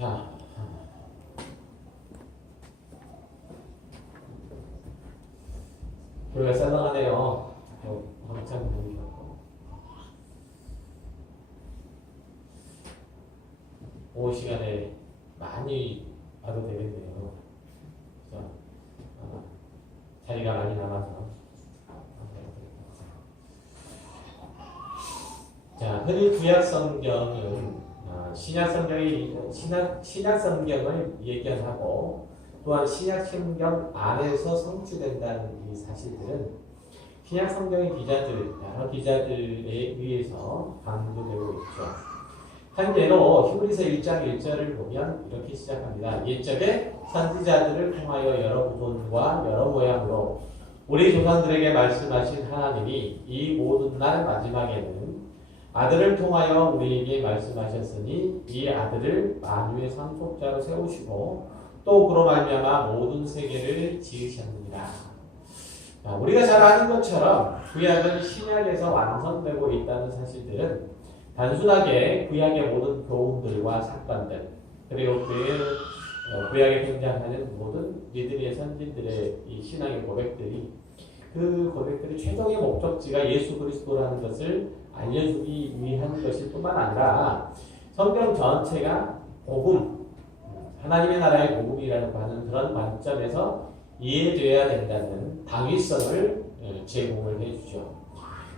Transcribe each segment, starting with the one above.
자, 교회가 썰렁하네요. 한참 보이셨고. 오후 시간에 많이 봐도 되겠네요. 그죠? 자리가 많이 남아서. 자, 흔히 구약 성경은 신약 성경을 얘기하고 또한 신약 성경 안에서 성취된다는 이 사실들은 신약 성경의 기자들, 여러 기자들에 의해서 강조되고 있죠. 한 예로 히브리서 1장 1절을 보면 이렇게 시작합니다. 옛적에 선지자들을 통하여 여러 구본과 여러 모양으로 우리 조상들에게 말씀하신 하나님이 이 모든 날 마지막에는 아들을 통하여 우리에게 말씀하셨으니 이 아들을 만유의 상속자로 세우시고 또 그로 말미암아 모든 세계를 지으셨느니라. 우리가 잘 아는 것처럼 구약은 신약에서 완성되고 있다는 사실들은 단순하게 구약의 모든 교훈들과 사건들 그리고 구약에 등장하는 모든 믿음의 선진들의 이 신앙의 고백들이 그 고백들의 최종의 목적지가 예수 그리스도라는 것을 알려주기 위한 것일 뿐만 아니라 성경 전체가 복음, 하나님의 나라의 복음이라고 하는 그런 관점에서 이해되어야 된다는 당위성을 제공을 해주죠.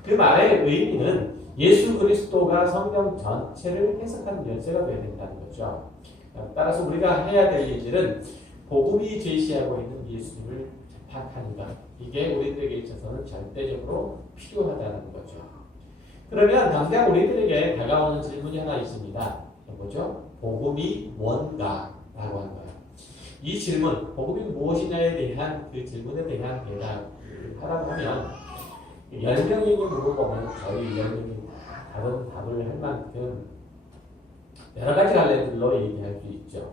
그 말의 의미는 예수 그리스도가 성경 전체를 해석하는 열쇠가 되어야 된다는 거죠. 따라서 우리가 해야 될 일들은 복음이 제시하고 있는 예수님을 접합하는 것. 이게 우리들에게 있어서는 절대적으로 필요하다는 거죠. 그러면 당장 우리들에게 다가오는 질문이 하나 있습니다. 뭐죠? 복음이 뭔가? 라고 하는 거예요. 이 질문, 복음이 무엇이냐에 대한 그 질문에 대한 대답을 하라고 하면 10명에게 물어보면 저희 10명이 다른 답을 할 만큼 여러 가지 갈래들로 얘기할 수 있죠.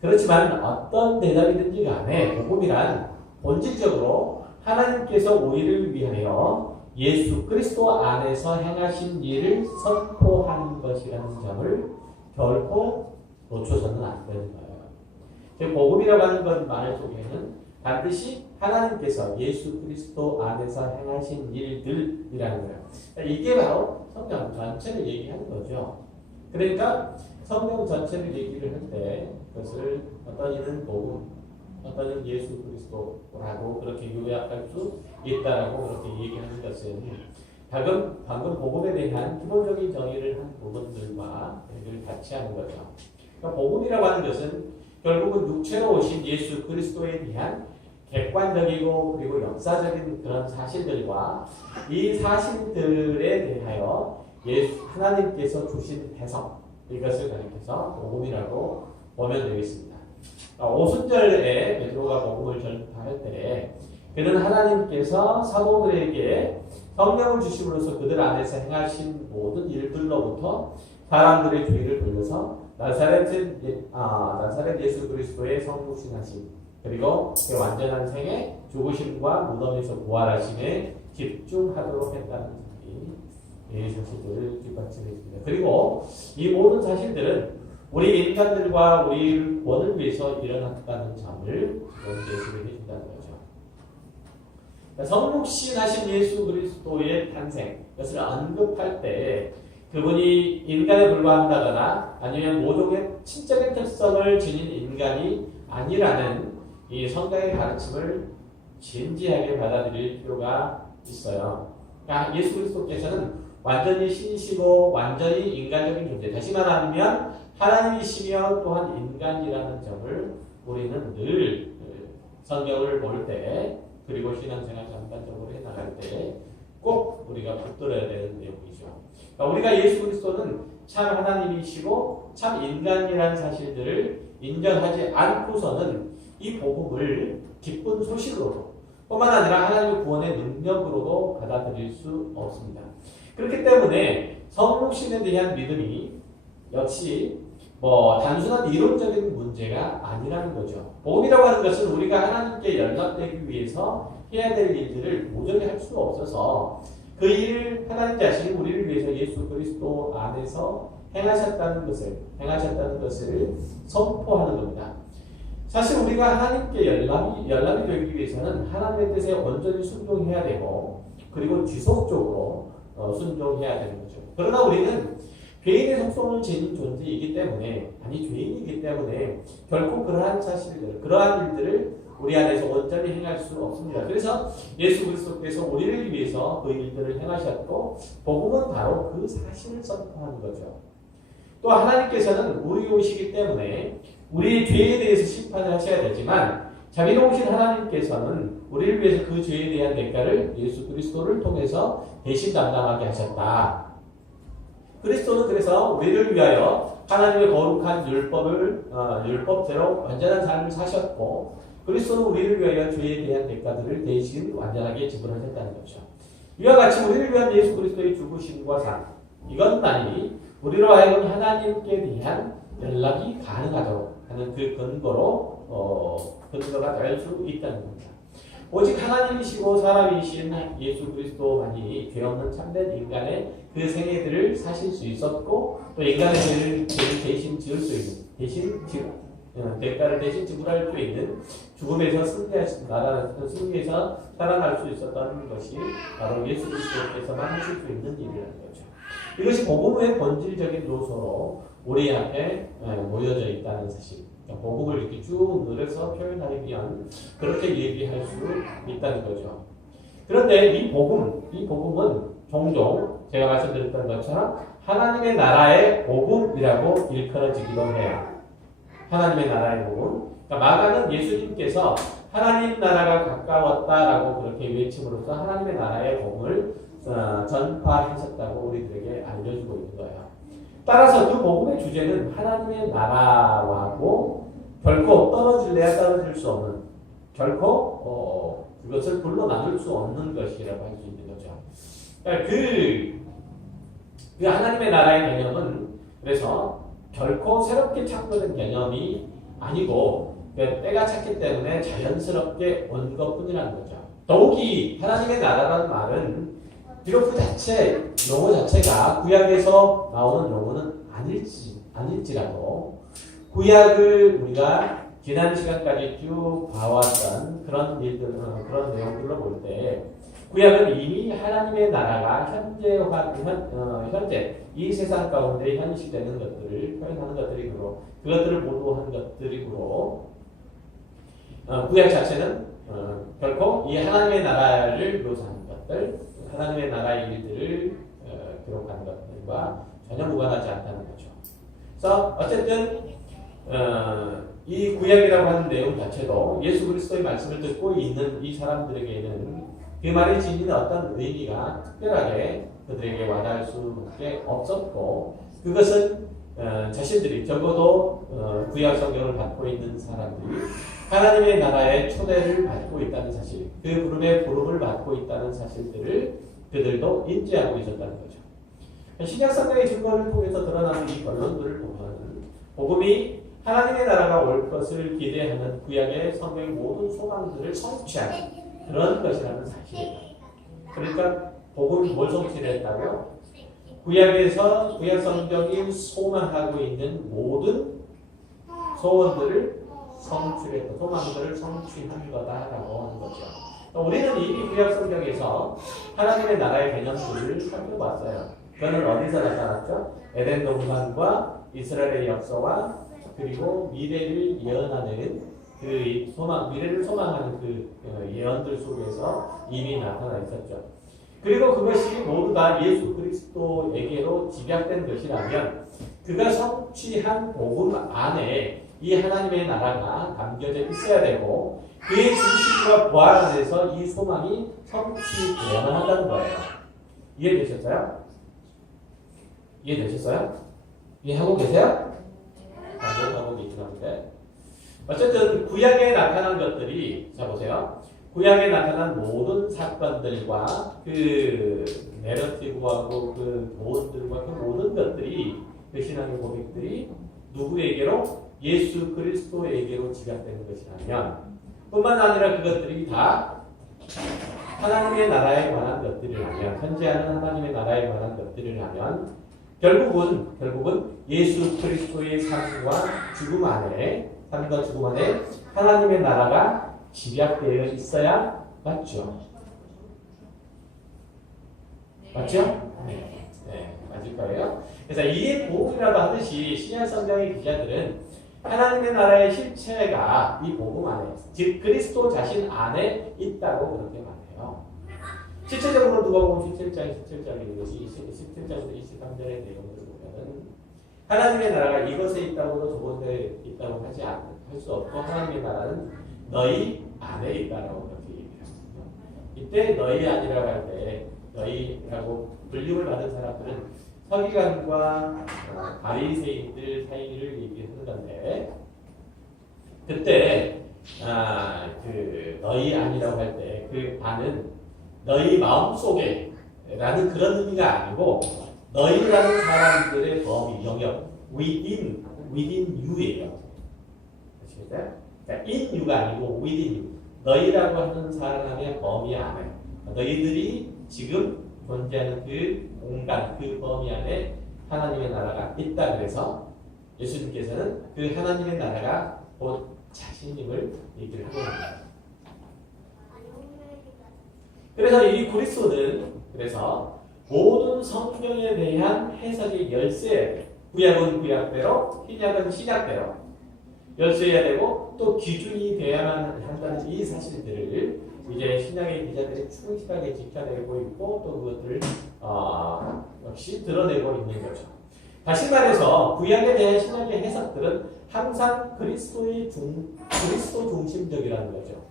그렇지만 어떤 대답이든지 간에 복음이란 본질적으로 하나님께서 우리를 위하여 예수 그리스도 안에서 행하신 일을 선포하는 것이라는 점을 결코 놓쳐서는 안 되는 거예요. 즉 복음이라고 하는 것 말 속에는 반드시 하나님께서 예수 그리스도 안에서 행하신 일들이라는 거예요. 이게 바로 성경 전체를 얘기하는 거죠. 그러니까 성경 전체를 얘기를 할 때 그것을 어떤 이는 복음, 어떤 이는 예수 그리스도라고 그렇게 요약할 수 있다라고 그렇게 얘기하는 것은 방금 복음에 대한 기본적인 정의를 한 부분들과 같이 하는 거죠. 그러니까 복음이라고 하는 것은 결국은 육체로 오신 예수 그리스도에 대한 객관적이고 그리고 역사적인 그런 사실들과 이 사실들에 대하여 하나님께서 주신 해석 이것을 가리켜서 복음이라고 보면 되겠습니다. 오순절에 베드로가 복음을 전파할 때 그는 하나님께서 사도들에게 성령을 주심으로써 그들 안에서 행하신 모든 일들로부터 사람들의 주의를 돌려서 나사렛 예수 그리스도의 성육신하심 그리고 그 완전한 생애 죽으심과 무덤에서 부활하심에 집중하도록 했다는 사실들을 뒷받침했습니다. 그리고 이 모든 사실들은 우리 인간들과 우리 원을 위해서 일어났다는 점을 제시를 해준다는 거죠. 성육신하신 예수 그리스도의 탄생 이것을 언급할 때 그분이 인간에 불과한다거나 아니면 모종의 친적인 특성을 지닌 인간이 아니라는 이 성경의 가르침을 진지하게 받아들일 필요가 있어요. 그러니까 예수 그리스도께서는 완전히 신이시고 완전히 인간적인 존재. 다시 말하면 하나님이시며 또한 인간이라는 점을 우리는 늘 성경을 볼 때 그리고 신앙생활 전반적으로 해나갈 때 꼭 우리가 붙들어야 되는 내용이죠. 그러니까 우리가 예수 그리스도는 참 하나님이시고 참 인간이라는 사실들을 인정하지 않고서는 이 복음을 기쁜 소식으로도 뿐만 아니라 하나님의 구원의 능력으로도 받아들일 수 없습니다. 그렇기 때문에 성육신에 대한 믿음이 역시 단순한 이론적인 문제가 아니라는 거죠. 복음이라고 하는 것은 우리가 하나님께 연락되기 위해서 해야 될 일들을 도저히 할 수가 없어서 그 일을 하나님 자신이 우리를 위해서 예수 그리스도 안에서 행하셨다는 것을 선포하는 겁니다. 사실 우리가 하나님께 연락이 되기 위해서는 하나님의 뜻에 온전히 순종해야 되고 그리고 지속적으로 순종해야 되는 거죠. 그러나 우리는 죄인의 속성을 지닌 존재이기 때문에 죄인이기 때문에 결코 그러한 일들을 우리 안에서 온전히 행할 수 없습니다. 그래서 예수 그리스도께서 우리를 위해서 그 일들을 행하셨고 복음은 바로 그 사실을 선포하는 거죠. 또 하나님께서는 의로우시기 때문에 우리의 죄에 대해서 심판을 하셔야 되지만 자비로우신 하나님께서는 우리를 위해서 그 죄에 대한 대가를 예수 그리스도를 통해서 대신 담당하게 하셨다. 그리스도는 그래서 우리를 위하여 하나님의 거룩한 율법대로 완전한 삶을 사셨고 그리스도는 우리를 위하여 죄에 대한 대가들을 대신 완전하게 지불하셨다는 거죠. 이와 같이 우리를 위한 예수 그리스도의 죽으심과 산 이것만이 우리로 하여금 하나님께 대한 연락이 가능하도록 하는 그 근거가 될 수 있다는 겁니다. 오직 하나님이시고 사람이신 예수 그리스도만이 죄 없는 참된 인간의 그 생애들을 사실 수 있었고 또 인간의 죄를 대신 지을 수 있는 대가를 대신 지불할 수 있는 죽음에서 승리해서 살아날 수 있었던 것이 바로 예수 그리스도께서만 하실 수 있는 일이라는 거죠. 이것이 복음의 본질적인 요소로 우리 앞에 모여져 있다는 사실. 복음을 이렇게 쭉 늘어서 표현하면 그렇게 얘기할 수 있다는 거죠. 그런데 이 복음은 종종 제가 말씀드렸던 것처럼 하나님의 나라의 복음이라고 일컬어지기도 해요. 하나님의 나라의 복음. 그러니까 마가는 예수님께서 하나님 나라가 가까웠다라고 그렇게 외침으로써 하나님의 나라의 복음을 전파하셨다고 우리들에게 알려주고 있는 거예요. 따라서 그 복음의 주제는 하나님의 나라하고 결코 떨어질 수 없는 결코 그것을 불러 나눌 수 없는 것이라고 할 수 있는 거죠. 그러니까 그 하나님의 나라의 개념은 그래서 결코 새롭게 창조된 개념이 아니고 때가 찼기 때문에 자연스럽게 온 것뿐이라는 거죠. 더욱이 하나님의 나라라는 말은 비록 그 용어 자체가 구약에서 나오는 용어는 아닐지라도 구약을 우리가 지난 시간까지 쭉 봐왔던 그런 내용들로 볼 때 구약은 이미 하나님의 나라가 현재 이 세상 가운데 현실되는 것들을 표현하는 것들이므로 그것들을 보도한 것들이므로 구약 자체는 결코 이 하나님의 나라를 묘사하는 것들, 하나님의 나라의 일들을 기록하는 것들과 전혀 무관하지 않다는 거죠. 그래서 어쨌든 이 구약이라고 하는 내용 자체도 예수 그리스도의 말씀을 듣고 있는 이 사람들에게는 그 말이 지니는 어떤 의미가 특별하게 그들에게 와닿을 수밖에 없었고 그것은 자신들이 적어도 구약 성경을 받고 있는 사람들이 하나님의 나라의 초대를 받고 있다는 사실, 그 부름을 받고 있다는 사실들을 그들도 인지하고 있었다는 거죠. 신약 성경의 증거를 통해서 드러나는 이 결론들을 보면 복음이 하나님의 나라가 올 것을 기대하는 구약의 성경의 모든 소망들을 성취하는 그런 것이라는 사실이에요. 그러니까 복음이 뭘 성취를 했다고요? 구약 성경이 소망하고 있는 모든 소원들을 성취했다. 소망들을 성취한 거다라고 하는 거죠. 우리는 이미 구약 성경에서 하나님의 나라의 개념들을 살펴봤어요. 그거는 어디서 나타났죠? 에덴 동산과 이스라엘의 역사와 그리고 미래를 예언하는 미래를 소망하는 그 예언들 속에서 이미 나타나 있었죠. 그리고 그것이 모두 다 예수 그리스도에게로 집약된 것이라면 그가 성취한 복음 안에 이 하나님의 나라가 담겨져 있어야 되고 그의 중심과 부활 안에서 이 소망이 성취되어야만 한다는 거예요. 이해되셨어요? 이해하고 계세요? 이해하고 계시나 본데. 어쨌든 구약에 나타난 것들이 자 보세요. 구약에 나타난 모든 사건들과 그 내러티브하고 그 도원들과 그 모든 것들이 그 신앙의 고백들이 누구에게로? 예수 그리스도에게로 집약되는 것이라면 뿐만 아니라 그것들이 다 하나님의 나라에 관한 것들이라면 현재하는 하나님의 나라에 관한 것들이라면 결국은 예수 그리스도의 삶과 죽음 안에 하나님의 나라가 집약되어 있어야 맞죠? 맞죠? 네, 맞을 거예요. 그래서 이게 복음이라고 하듯이 신약 성경의 기자들은 하나님의 나라의 실체가 이 복음 안에, 즉 그리스도 자신 안에 있다고 그렇게 말해요. 실체적으로 누가복음 17장에 것이 17장부터 23절의 내용을 보면은 하나님의 나라가 이것에 있다고도 저것에 있다고 할 수 없고 하나님의 나라는 너희 안에 있다라고 그렇게 얘기했거든요. 이때 너희 안이라고 할 때 너희라고 불림을 받은 사람들은 서기관과 바리새인들 사이를 얘기하는 건데 그때 그 너희 안이라고 할 때 그 안은 너희 마음속에 라는 그런 의미가 아니고 너희라는 사람들의 범위, 영역 within you예요. 아시겠어요? 그러니까 in you가 아니고 within you. 너희라고 하는 사람의 범위 안에 너희들이 지금 존재하는 그 공간, 그 범위 안에 하나님의 나라가 있다. 그래서 예수님께서는 그 하나님의 나라가 곧 자신임을 얘기를 하고 있습니다. 그래서 이 그리스도는 모든 성경에 대한 해석의 열쇠, 구약은 구약대로, 신약은 신약대로 열쇠해야 되고 또 기준이 되어야만 한다는 이 사실들을 이제 신약의 기자들이 충실하게 지켜내고 있고 또 그것들을 역시 드러내고 있는 거죠. 다시 말해서 구약에 대한 신약의 해석들은 항상 그리스도 중심적이라는 거죠.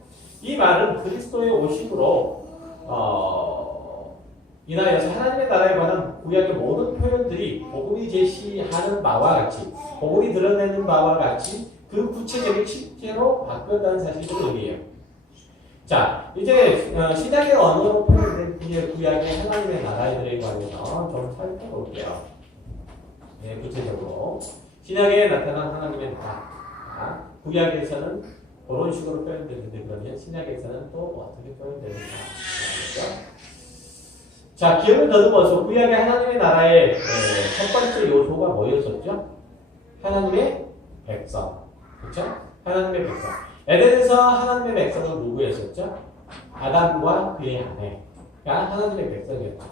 이 말은 그리스도의 오심으로 인하여서 하나님의 나라에 관한 구약의 모든 표현들이 복음이 제시하는 바와 같이 복음이 드러내는 바와 같이 그 구체적인 실제로 바뀌었다는 사실을 의미해요. 자, 이제 신약의 언어로 표현된 구약의 하나님의 나라들에 관해서 좀 살펴볼게요. 네, 구체적으로 신약에 나타난 하나님의 나라, 구약에서는 그런 식으로 표현되는데 그러면 신약에서는 또 어떻게 표현되는가? 자, 기억을 더듬어서 구약의 하나님의 나라의 첫 번째 요소가 뭐였었죠? 하나님의 백성, 그렇죠? 하나님의 백성. 에덴에서 하나님의 백성은 누구였었죠? 아담과 그의 아내가 하나님의 백성이었죠.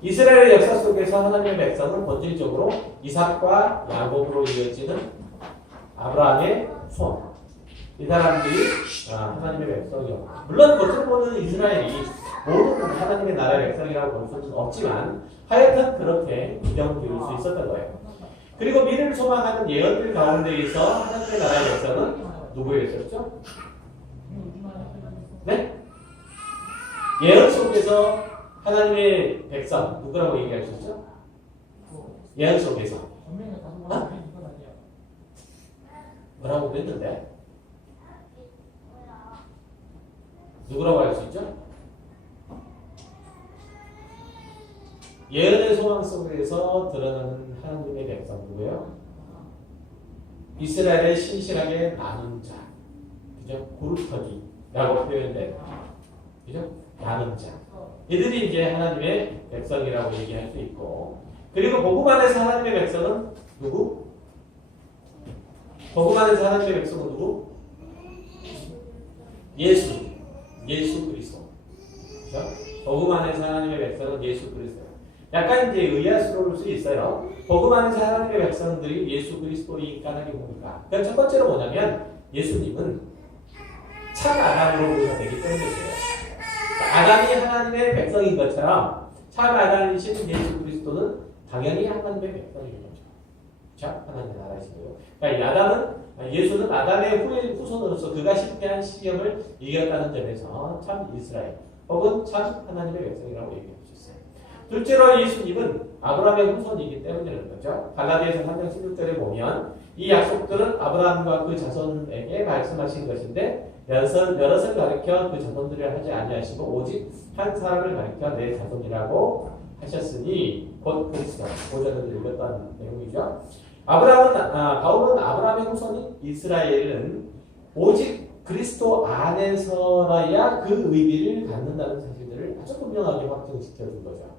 이스라엘의 역사 속에서 하나님의 백성은 본질적으로 이삭과 야곱으로 이어지는 아브라함의 손. 이 사람들이 하나님의 백성이었고 물론 겉으로 보는 이스라엘이 모든 하나님의 나라의 백성이라고 볼 수는 없지만 하여튼 그렇게 규정 지을 수 있었던 거예요. 그리고 미래를 소망하는 예언들 가운데에서 하나님의 나라의 백성은 누구였었죠? 네? 예언 속에서 하나님의 백성 누구라고 얘기할 수 있죠? 예언 속에서 뭐라고 그랬는데? 누구라고 할 수 있죠? 예언의 소망 속에서 드러나는 하나님의 백성 누구예요? 이스라엘의 신실하게 나눈 자, 그죠? 고르터기라고 표현된, 그죠? 나눈 자. 이들이 이제 하나님의 백성이라고 얘기할 수 있고, 그리고 복음 안에서 하나님의 백성은 누구? 복음 안에서 하나님의 백성은 누구? 예수 그리스도. 그렇죠? 복음 안에서 하나님의 백성은 예수 그리스도. 약간 이제 의아스러울 수 있어요. 복음 안에서 하나님의 백성들이 예수 그리스도의 까닭이 뭡니까? 그러니까 첫 번째로 뭐냐면 예수님은 참 아담으로부터 되기 때문이에요. 아담이 하나님의 백성인 것처럼 참 아담이신 예수 그리스도는 당연히 하나님의 백성인 거죠. 그렇죠? 하나님의 나라이시고요. 그러니까 예수는 아담의 후손으로서 그가 실패한 시험을 이겼다는 점에서 참 이스라엘 혹은 참 하나님의 백성이라고 얘기해 주셨어요. 둘째로 예수님은 아브라함의 후손이기 때문이라는 거죠. 갈라디아서 3장 16절에 보면 이 약속들은 아브라함과 그 자손에게 말씀하신 것인데 여럿을 가리켜 그 자손들을 하지 아니하시고 오직 한 사람을 가리켜 내 자손이라고 하셨으니 곧 그리스도. 고전을 읽었던 내용이죠. 바울은 아브라함의 후손인 이스라엘은 오직 그리스도 안에서야 그 의미를 갖는다는 사실들을 아주 분명하게 확증시켜 준 거죠.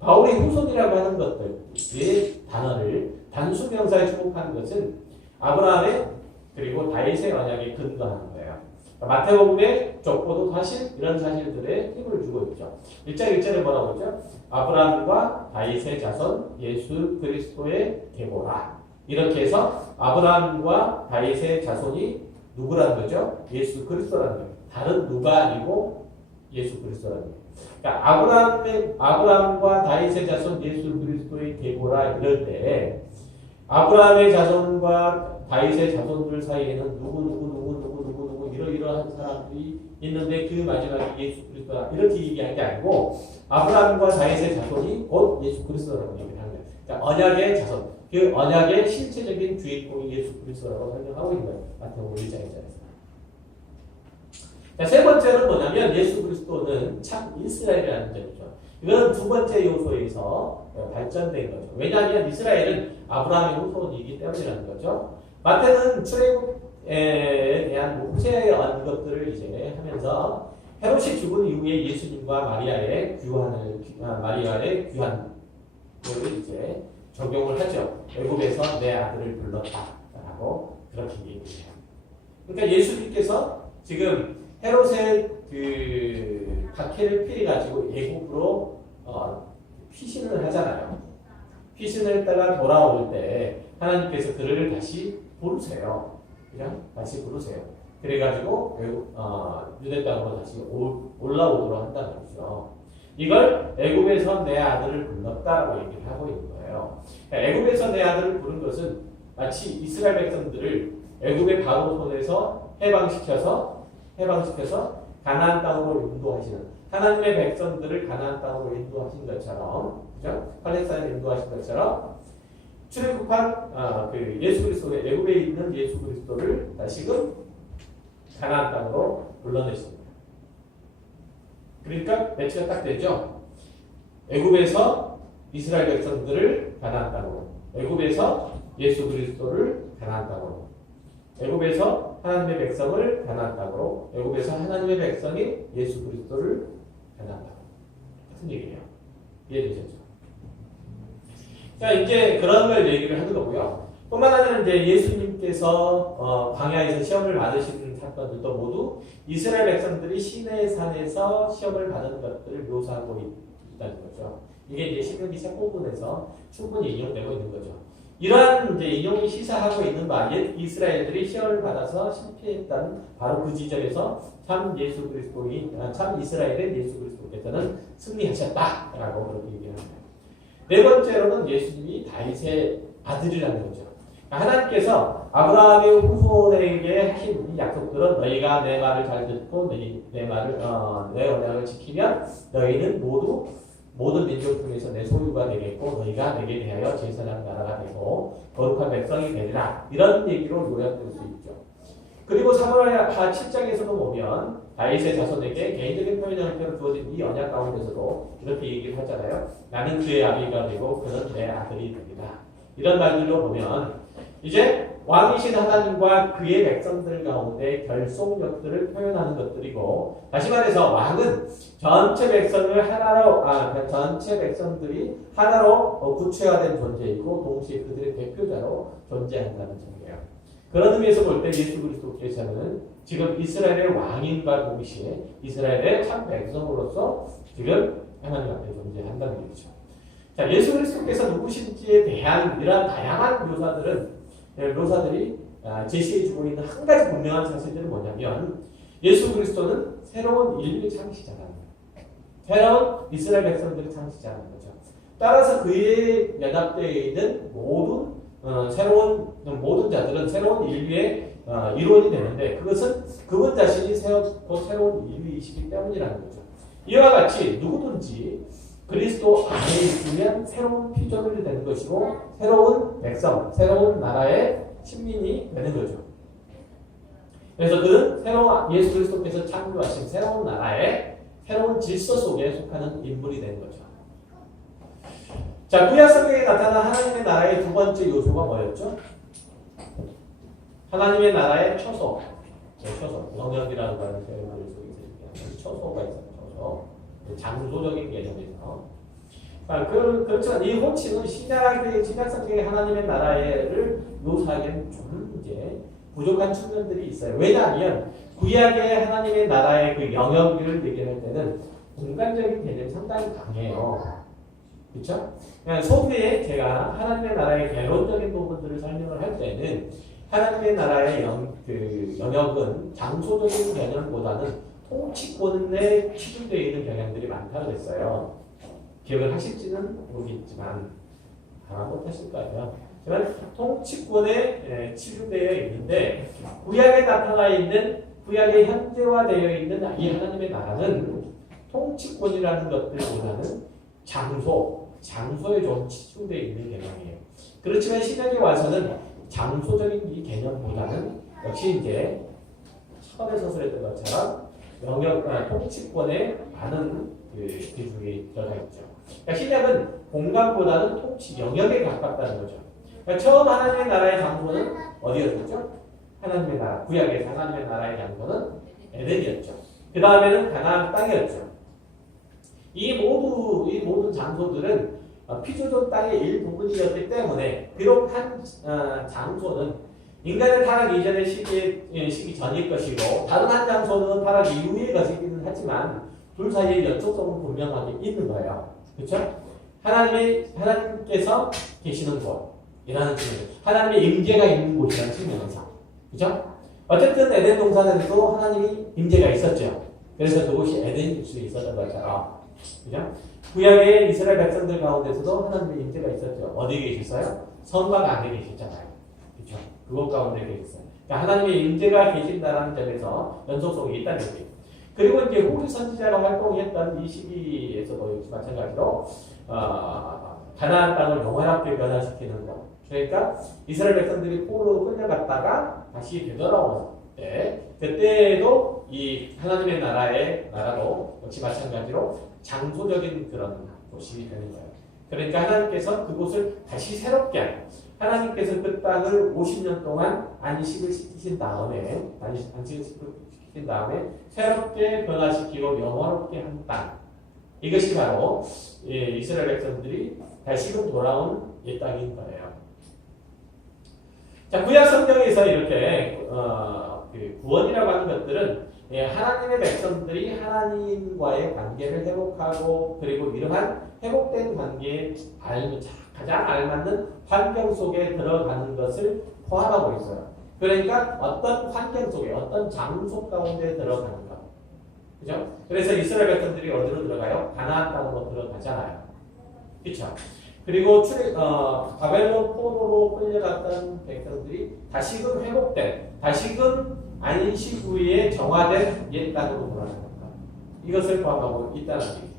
바울이 후손이라고 하는 것들의 단어를 단수명사에 주목하는 것은 아브라함의 그리고 다윗의 언약에 근거하는 거예요. 마태복음의 족보도 사실 이런 사실들에 힘을 주고 있죠. 1장 1절에 뭐라고 했죠? 아브라함과 다윗의 자손 예수 그리스도의 계보라. 이렇게 해서 아브라함과 다윗의 자손이 누구라는 거죠? 예수 그리스도라는 거예요. 다른 누가 아니고 예수 그리스도라는 거예요. 그러니까 아브라함과 다윗의 자손 예수 그리스도의 계보라 이럴 때 아브라함의 자손과 다윗의 자손들 사이에는 누구 이러이러한 사람들이 있는데 그 마지막에 예수 그리스도다 이렇게 얘기한 게 아니고 아브라함과 다윗의 자손이 곧 예수 그리스도라고 얘기를 하는 거예요. 그러니까 언약의 자손, 그 언약의 실체적인 주인공이 예수 그리스도라고 설명하고 있는 거예요. 마태복음 1장에서. 세 번째는 뭐냐면 예수 그리스도는 참 이스라엘이라는 점이죠. 이건 두 번째 요소에서 발전된 거죠. 왜냐하면 이스라엘은 아브라함의 후손이기 때문이라는 거죠. 마태는 출애굽에 대한 모세의 언급들을 이제 하면서 헤롯이 죽은 이후에 예수님과 마리아의 귀환을 이제 적용을 하죠. 애굽에서 내 아들을 불렀다라고 그렇게 얘기해요. 그러니까 예수님께서 지금 헤롯의 그 박해를 피해 가지고 애굽으로 피신을 하잖아요. 피신을 했다가 돌아올 때 하나님께서 그를 다시 부르세요. 그냥 다시 부르세요. 그래가지고 유대 땅으로 다시 올라오도록 한다는 거죠. 이걸 애굽에서 내 아들을 불렀다라고 얘기를 하고 있는 거예요. 애굽에서 내 아들을 부른 것은 마치 이스라엘 백성들을 애굽의 바로 손에서 해방시켜서 가나안 땅으로 인도하시는 하나님의 백성들을 가나안 땅으로 인도하신 것처럼, 그죠? 팔레스타인을 인도하신 것처럼 출애굽한 그 예수 그리스도의 애굽에 있는 예수 그리스도를 다시금 가나안 땅으로 불러내십니다. 그러니까 매치가 딱 되죠. 애굽에서 이스라엘 백성들을 가나안 땅으로, 애굽에서 예수 그리스도를 가나안 땅으로, 애굽에서 하나님의 백성을 가나안 땅으로, 애굽에서 하나님의 백성이 예수 그리스도를 가나안 땅으로. 같은 얘기예요. 이해되셨죠? 자, 이제 그런 걸 얘기를 하는 거고요. 뿐만 아니라 이제 예수님께서 광야에서 시험을 받으시는 사건들도 모두 이스라엘 백성들이 시내 산에서 시험을 받은 것들을 묘사하고 있다는 거죠. 이게 이제 신명기 19분에서 충분히 인용되고 있는 거죠. 이러한 이제 인용이 시사하고 있는 바, 이스라엘들이 시험을 받아서 실패했다는 바로 그 지점에서 참 이스라엘의 예수 그리스도께서는 승리하셨다라고 그렇게 얘기합니다. 네 번째로는 예수님이 다윗의 아들이라는 거죠. 하나님께서 아브라함의 후손에게 하신 이 약속들은 너희가 내 말을 잘 듣고 내 언약을 지키면 너희는 모든 민족 중에서 내 소유가 되겠고 너희가 내게 대하여 제사장 나라가 되고 거룩한 백성이 되리라. 이런 얘기로 요약될 수 있죠. 그리고 사무엘하 7장에서도 보면 다윗의 자손에게 개인적인 표현 형태로 주어진 이 언약 가운데서도 이렇게 얘기를 하잖아요. 나는 그의 아비가 되고 그는 내 아들이 됩니다. 이런 말들로 보면 이제 왕이신 하나님과 그의 백성들 가운데 결속력들을 표현하는 것들이고, 다시 말해서 왕은 전체 백성들이 하나로 구체화된 존재이고 동시에 그들의 대표자로 존재한다는 점이에요. 그런 의미에서 볼 때 예수 그리스도께서는 지금 이스라엘의 왕인과 동시에 이스라엘의 참 백성으로서 지금 하나님 앞에 존재한다는 얘기죠. 자, 예수 그리스도께서 누구신지에 대한 이러한 다양한 묘사들이 제시해주고 있는 한 가지 분명한 사실들은 뭐냐면 예수 그리스도는 새로운 인류의 창시자라는 거예요. 새로운 이스라엘 백성들의 창시자라는 거죠. 따라서 그의 연합되어 있는 모든 자들은 새로운 인류의 일원이 되는데 그것은 그분 자신이 새로운 인류이시기 때문이라는 거죠. 이와 같이 누구든지 그리스도 안에 있으면 새로운 피조물이 되는 것이고 새로운 백성, 새로운 나라의 신민이 되는 거죠. 그래서 그는 예수 그리스도께서 창조하신 새로운 나라의 새로운 질서 속에 속하는 인물이 되는 거죠. 자, 구약 성경에 나타난 하나님의 나라의 두 번째 요소가 뭐였죠? 하나님의 나라의 처소. 구성력이라고 하는 표현을 속에 초소가 있어요. 초소. 장소적인 개념에서. 그렇지만 이 호칭은 신약 성경의 하나님의 나라를 묘사하기에는 좀 이제 부족한 측면들이 있어요. 왜냐하면 구약의 하나님의 나라의 그 영역을 얘기할 때는 공간적인 개념이 상당히 강해요. 그렇죠? 소위에 제가 하나님의 나라의 개론적인 부분들을 설명을 할 때는 하나님의 나라의 영역은 장소적인 개념보다는 통치권에 치중되어 있는 경향들이 많다고 했어요. 기억을 하실지는 모르겠지만 아마 못하실 거예요. 하지만 통치권에 치중되어 있는데 구약에 나타나 있는 구약에 현재화되어 있는 이 하나님의 나라는 통치권이라는 것들보다는 장소에 좀 치중되어 있는 개념이에요. 그렇지만 신약에 와서는 장소적인 이 개념보다는 역시 이제 처음에 서술했던 것처럼 통치권에 많은 비중이 들어가 있죠. 그러니까 신약은 공간보다는 통치 영역에 가깝다는 거죠. 그러니까 처음 하나님의 나라의 장소는 어디였었죠? 하나님의 나라, 구약에서 하나님의 나라의 장소는 에덴이었죠. 그 다음에는 가나안 땅이었죠. 이 모든 장소들은 피조적 땅의 일부분이었기 때문에 비록 한 장소는 인간의 타락 이전의 시기 전일 것이고 다른 한 장소는 타락 이후의 것이기는 하지만 둘 사이의 연속성은 분명하게 있는 거예요. 그렇죠? 하나님께서 계시는 곳이라는 측면, 하나님의 임재가 있는 곳이라는 측면에서, 그렇죠? 어쨌든 에덴 동산에도 하나님이 임재가 있었죠. 그래서 그곳이 에덴일 수 있었던 것처럼, 그죠? 구약의 이스라엘 백성들 가운데서도 하나님의 임재가 있었죠. 어디에 계셨어요? 성막 안에 계셨잖아요. 그렇죠? 그곳 가운데 계셨어요. 그러니까 하나님의 임재가 계신다는 점에서 연속성이 있다는 얘기예요. 그리고 이제 후리 선지자가 활동했던 이 시기에서도 역시 마찬가지로 가나안 땅을 영원하게 변화시키는 것. 그러니까 이스라엘 백성들이 포로로 끌려갔다가 다시 되돌아왔을 때 그때도 이 하나님의 나라로 역시 마찬가지로 장소적인 그런 곳이 되는 거예요. 그러니까 하나님께서 그곳을 다시 새롭게 하는, 하나님께서 그 땅을 50년 동안 안식을 시키신 다음에 새롭게 변화시키고 영원롭게 한 땅. 이것이 바로 이스라엘 백성들이 다시금 돌아온 이 땅인 거예요. 자, 구약 성경에서 이렇게 구원이라고 하는 것들은 하나님의 백성들이 하나님과의 관계를 회복하고 그리고 이러한 회복된 관계에 가장 알맞는 환경 속에 들어가는 것을 포함하고 있어요. 그러니까 어떤 환경 속에 어떤 장소 가운데 들어가는 것. 그죠? 그래서 이스라엘 백성들이 어디로 들어가요? 가나안 땅으로 들어가잖아요. 그렇죠? 그리고 바벨론 포로로 끌려갔던 백성들이 다시금 회복된, 다시금 안식 후에 정화된 옛 땅으로 돌아가는 것. 이것을 포함하고 있다는 얘기죠.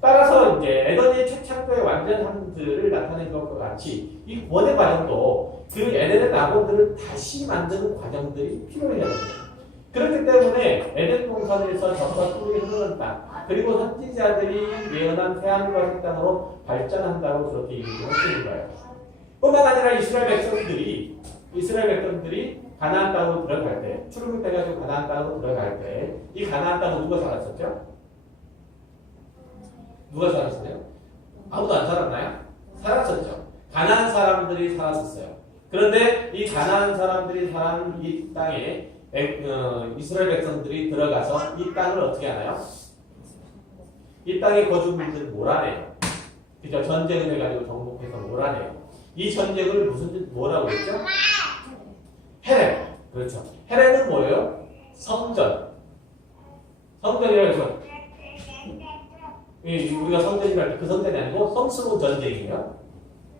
따라서 이제 에덴의 최창조의 완전함들을 나타낸 것과 같이 이 구원의 과정도 그 에덴의 낙원들을 다시 만드는 과정들이 필요해야 됩니다. 그렇기 때문에 에덴 동산에서 젖과 꿀이 흐르는 땅, 그리고 선지자들이 예언한 새하늘과 새 땅으로 발전한다고 그렇게 얘기를 하시는 거예요. 뿐만 아니라 이스라엘 백성들이 가나안 땅으로 들어갈 때, 출애굽해가지고 가나안 땅으로 들어갈 때, 이 가나안 땅은 누가 살았었죠? 누가 살았어요? 아무도 안 살았나요? 살았었죠. 가나안 사람들이 살았었어요. 그런데 이 가나안 사람들이 사는 이 땅에 이스라엘 백성들이 들어가서 이 땅을 어떻게 하나요? 이 땅에 거주민들 몰아내요. 그죠? 전쟁을 해가지고 정복해서 몰아내요. 이 전쟁을 뭐라고 했죠? 헤렘. 그렇죠. 헤렘은 뭐예요? 성전이라고 해서 우리가 성전이라 할 때 그 성전이 아니고 성스러운 전쟁이에요.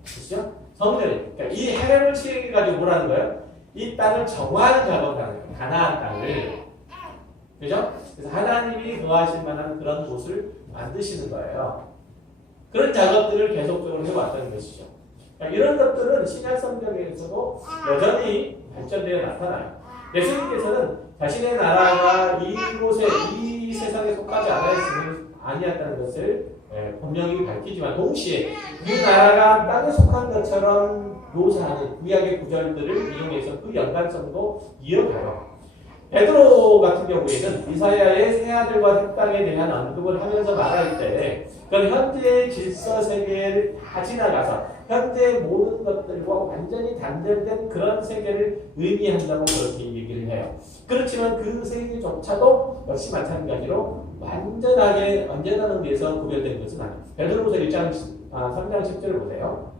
그렇죠? 성전이. 그러니까 이 헤렘을 취해가지고 뭐라는 거예요? 이 땅을 정화하는 작업을 하는 거예요. 가나안 땅을. 그죠? 그래서 하나님이 거하실 만한 그런 곳을 만드시는 거예요. 그런 작업들을 계속적으로 해왔다는 것이죠. 그러니까 이런 것들은 신약 성경에서도 여전히 발전되어 나타나요. 예수님께서는 자신의 나라가 이곳에 이 세상에 속하지 아니었다는 것을 분명히 밝히지만 동시에 그 나라가 땅에 속한 것처럼 묘사하는 구약의 구절들을 이용해서 그 연관성도 이어가요. 베드로 같은 경우에는 이사야의 새 하늘과 새 땅에 대한 언급을 하면서 말할 때 그건 현재의 질서 세계를 다 지나가서 현재의 모든 것들과 완전히 단절된 그런 세계를 의미한다고 그렇게 얘기를 해요. 그렇지만 그 세계조차도 역시 마찬가지로 완전하게 완전한 의미에서 구별된 것은 아니에요. 베드로후서 1장 3장 10절을 보세요.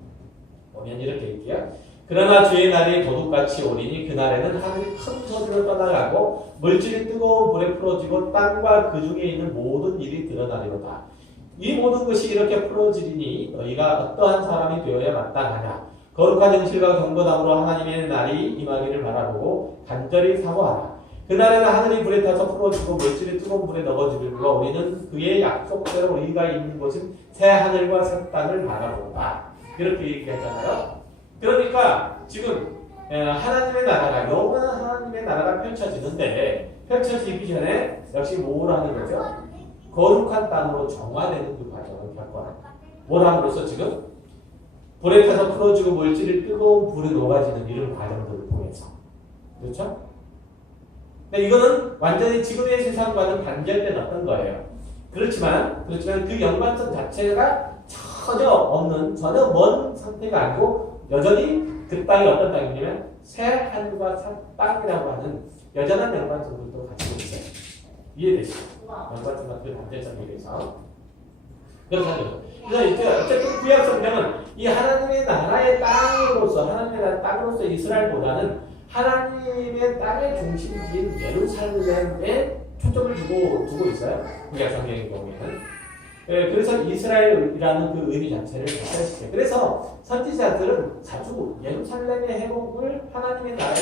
보면 이렇게 얘기해요. 그러나 주의 날이 도둑같이 오리니 그날에는 하늘이 큰 소리로 떠나가고 물질이 뜨거운 불에 풀어지고 땅과 그 중에 있는 모든 일이 드러나리로다. 이 모든 것이 이렇게 풀어지리니 너희가 어떠한 사람이 되어야 마땅하냐. 거룩한 행실과 경건함으로 하나님의 날이 임하기를 바라보고 간절히 사모하라. 그날에는 하늘이 불에 타서 풀어지고 물질이 뜨거운 불에 넣어지리라. 우리는 그의 약속대로 우리가 있는 곳은 새 하늘과 새 땅을 바라본다. 이렇게 얘기하잖아요. 그러니까 지금 하나님의 나라가 영원한 하나님의 나라가 펼쳐지는데 펼쳐지기 전에 역시 뭘 하는 거죠? 거룩한 땅으로 정화되는 그 과정을 겪어야 합니다. 뭘 함으로써 지금 불에 타서 풀어지고 물질이 뜨거운 불에 녹아지는 이런 과정들을 통해서 그렇죠? 근데 이거는 완전히 지금의 세상과는 단절된 어떤 거예요. 그렇지만 그 연관성 자체가 전혀 먼 상태가 아니고 여전히 그 땅이 어떤 땅이냐면 새 하늘과 새 땅이라고 하는 여전한 연관성들도 가지고 있어요. 이해되시죠? 연관성과 그 단절성에 대해서 그렇다는 거죠. 그래서 이제 어쨌든 구약 성경은 이 하나님의 나라의 땅으로서 하나님의 나라의 땅으로서 이스라엘보다는 하나님의 땅의 중심지인 예루살렘에 초점을 두고 있어요. 구약 성경의 경우에는. 그래서 이스라엘이라는 그 의미 자체를 발달시켜요. 그래서 선지자들은 자주 예루살렘의 회복을 하나님의 나라의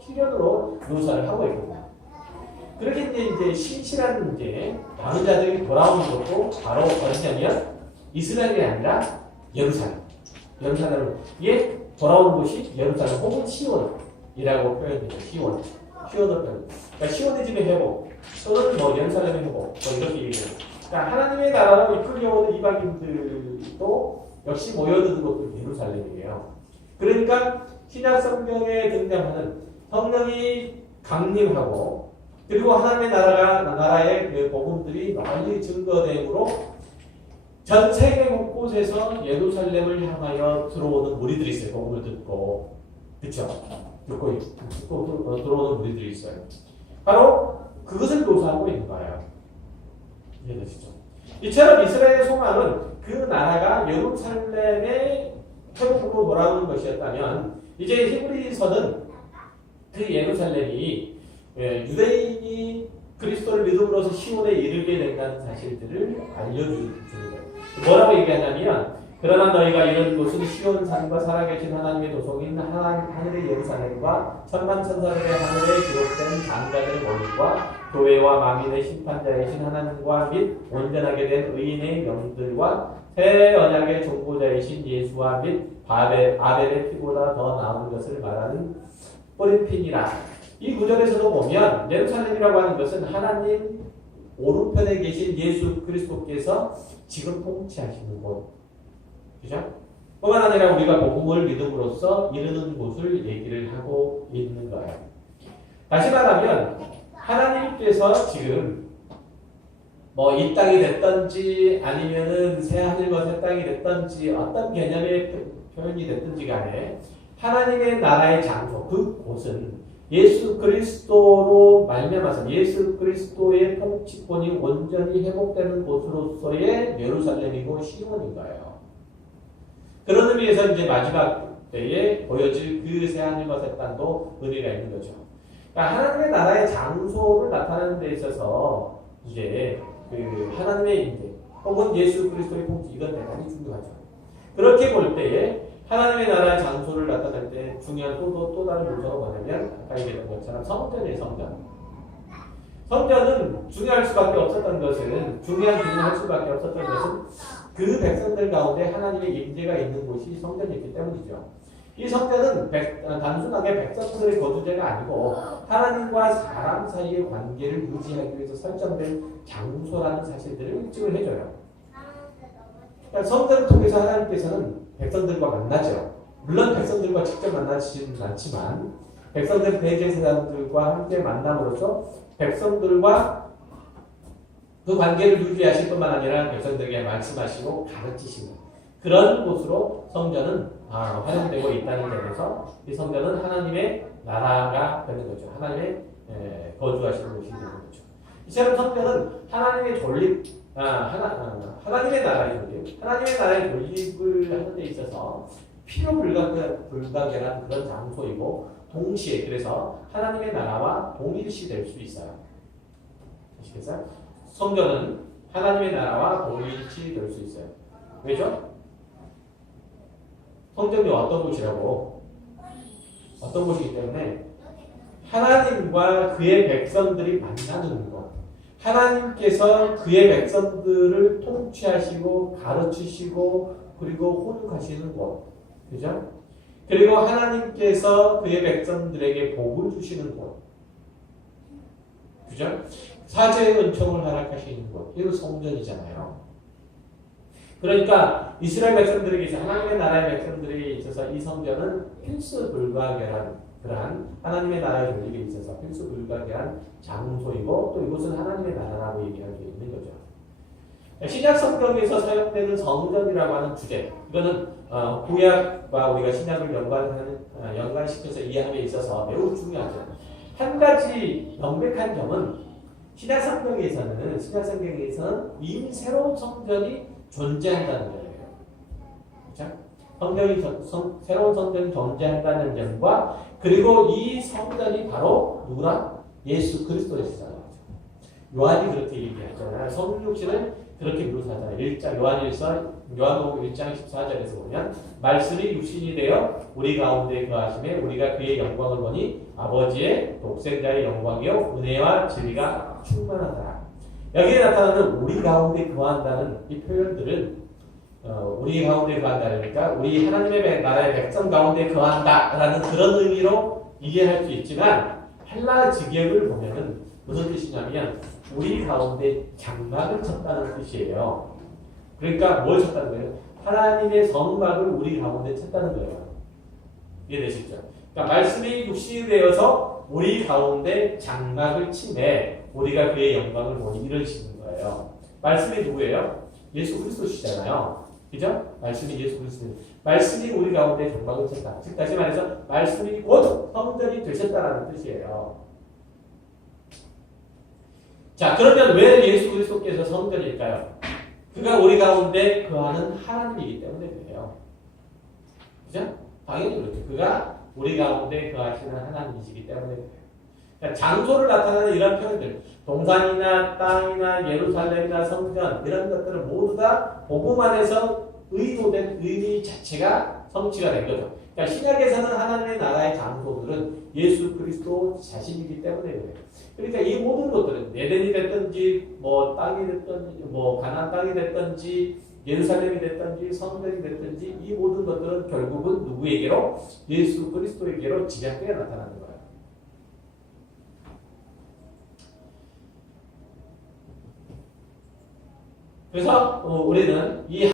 실현으로 묘사를 하고 있습니다. 그렇게 이제 신실한 많은 자들이 돌아오는 것도 바로 어디냐면 이스라엘이 아니라 예루살렘. 예루살렘에 돌아오는 곳이 예루살렘 혹은 시온이라고 표현되죠. 시온을 표현. 그러니까 시온의 집의 회복 또는 예루살렘의 회복 이렇게 얘기해요. 그러니까 하나님의 나라로 이끌려오는 이방인들도 역시 모여드는 곳도 예루살렘이에요. 그러니까 신약 성경에 등장하는 성령이 강림하고 그리고 하나님의 나라의 그 복음들이 널리 증거됨으로 전 세계 곳곳에서 예루살렘을 향하여 들어오는 무리들이 있어요. 복음을 듣고 그렇죠? 듣고 들어오는 무리들이 있어요. 바로 그것을 묘사하고 있는 거예요. 이해되시죠? 이처럼 이스라엘의 소망은 그 나라가 예루살렘의 회복으로 돌아오는 것이었다면 이제 히브리서는 그 예루살렘이 유대인이 그리스도를 믿음으로써 시온에 이르게 된다는 사실들을 알려주는 거예요. 뭐라고 얘기하냐면 그러나 너희가 이런 곳은 시온 산과 살아계신 하나님의 도성인 하늘의 예루살렘과 천만 천사들의 하늘에 기록된 장자들의 모임과 교회와 만민의 심판자이신 하나님과 및 온전하게 된 의인의 영들과 새 언약의 중보자이신 예수와 및 아벨의 피보다 더 나은 것을 말하는 뿌린핀이라. 이 구절에서도 보면 예루살렘이라고 하는 것은 하나님 오른편에 계신 예수 그리스도께서 지금 통치하시는 곳. 그죠? 뿐만 아니라 우리가 복음을 믿음으로써 이르는 곳을 얘기를 하고 있는 거예요. 다시 말하면 하나님께서 지금 이 땅이 됐든지 아니면은 새 하늘과 새 땅이 됐든지 어떤 개념의 표현이 됐든지 간에 하나님의 나라의 장소 그 곳은 예수 그리스도로 말미암아서 예수 그리스도의 통치권이 온전히 회복되는 곳으로서의 예루살렘이고 시온인 거예요. 그런 의미에서 이제 마지막 때에 보여질 그 새 하늘과 새 땅도 의미가 있는 거죠. 그러니까 하나님의 나라의 장소를 나타내는 데 있어서 이제 그 하나님의 임재 혹은 예수 그리스도의 통치 이건 대단히 중요하죠. 그렇게 볼 때에 하나님의 나라의 장소를 나타낼 때 중요한 또 다른 요소가 뭐냐면 아까 얘기했던 것처럼 성전이에요. 성전은 중요할 수밖에 없었던 것은 중요할 수밖에 없었던 것은 그 백성들 가운데 하나님의 임재가 있는 곳이 성전이었기 때문이죠. 이 성전은 단순하게 백성들의 거주제가 아니고 하나님과 사람 사이의 관계를 유지하기 위해서 설정된 장소라는 사실들을 인증을 해줘요. 그러니까 성전을 통해서 하나님께서는 백성들과 만나죠. 물론 백성들과 직접 만나지는 않지만 백성들 대제사장들과 함께 만남으로써 백성들과 그 관계를 유지하실 뿐만 아니라 백성들에게 말씀하시고 가르치시는 그런 곳으로 성전은 활용되고 있다는 점에서 이 성전은 하나님의 나라가 되는 거죠. 하나님의 거주하시는 곳이 되는 거죠. 이처럼 성전은 하나님의 존립, 하나님의 나라의 존립, 하나님의 나라의 존립을 하는 데 있어서 필요 불가결한 그런 장소이고 동시에 그래서 하나님의 나라와 동일시 될 수 있어요. 아시겠어요? 성전은 하나님의 나라와 동일시 될 수 있어요. 왜죠? 성전이 어떤 곳이라고? 어떤 곳이기 때문에 하나님과 그의 백성들이 만나는 것. 하나님께서 그의 백성들을 통치하시고 가르치시고 그리고 호육하시는 곳. 그죠? 그리고 하나님께서 그의 백성들에게 복을 주시는 곳. 그죠? 사죄의 은총을 허락하시는 곳. 이거 성전이잖아요. 그러니까 이스라엘 백성들에게 있어서 하나님의 나라의 백성들에게 있어서 이 성전은 필수 불가결한 그러한 하나님의 나라의 존립에 있어서 필수 불가결한 장소이고 또 이곳은 하나님의 나라라고 얘기할 수 있는 거죠. 신약 성경에서 사용되는 성전이라고 하는 주제 이거는 구약과 우리가 신약을 연관시켜서 이해함에 있어서 매우 중요하죠. 한 가지 명백한 점은 신약 성경에서는 이미 새로운 성전이 존재한다는 거예요. 그렇죠? 새로운 성전이 존재한다는 점과 그리고 이 성전이 바로 누구라? 예수 그리스도였어요. 요한이 그렇게 얘기하잖아요. 성육신을 그렇게 묘사하잖아요. 요한복음 1장 14절에서 보면 말씀이 육신이 되어 우리 가운데 거하심에 우리가 그의 영광을 보니 아버지의 독생자의 영광이요 은혜와 진리가 충만하다. 여기에 나타나는 우리 가운데 거한다는 이 표현들은 우리 가운데 거한다니까 우리 하나님의 나라의 백성 가운데 거한다라는 그런 의미로 이해할 수 있지만 헬라 직역을 보면은 무슨 뜻이냐면 우리 가운데 장막을 쳤다는 뜻이에요. 그러니까 뭘 쳤다는 거예요? 하나님의 성막을 우리 가운데 쳤다는 거예요. 이해되시죠? 그러니까 말씀이 육신이 되어서 우리 가운데 장막을 치매 우리가 그의 영광을 보니 이러시는 거예요. 말씀이 누구예요? 예수 그리스도시잖아요. 그죠? 말씀이 예수 그리스도. 말씀이 우리 가운데 장막을 쳤다. 즉 다시 말해서 말씀이 곧 성전이 되셨다라는 뜻이에요. 자, 그러면 왜 예수 그리스도께서 성전일까요? 그가 우리 가운데 거하는 하나님이기 때문에 그래요. 그죠? 당연히 그렇죠. 그가 우리 가운데 거하시는 하나님이시기 때문에 그래요. 그러니까 장소를 나타내는 이런 표현들, 동산이나 땅이나 예루살렘이나 성전 이런 것들은 모두 다 복음 안에서 의도된 의미 자체가 성취가 된 거죠. 그러니까 신약에서는 하나님의 나라의 장소들은 예수 그리스도 자신이기 때문에 그래요. 그러니까 이 모든 것들은 에덴이 됐든지 뭐 땅이 됐든지 뭐 가나안 땅이 됐든지 예루살렘이 됐든지 성전이 됐든지 이 모든 것들은 결국은 누구에게로? 예수 그리스도에게로 집약되어 나타나는 거예요. 그래서 우리는 이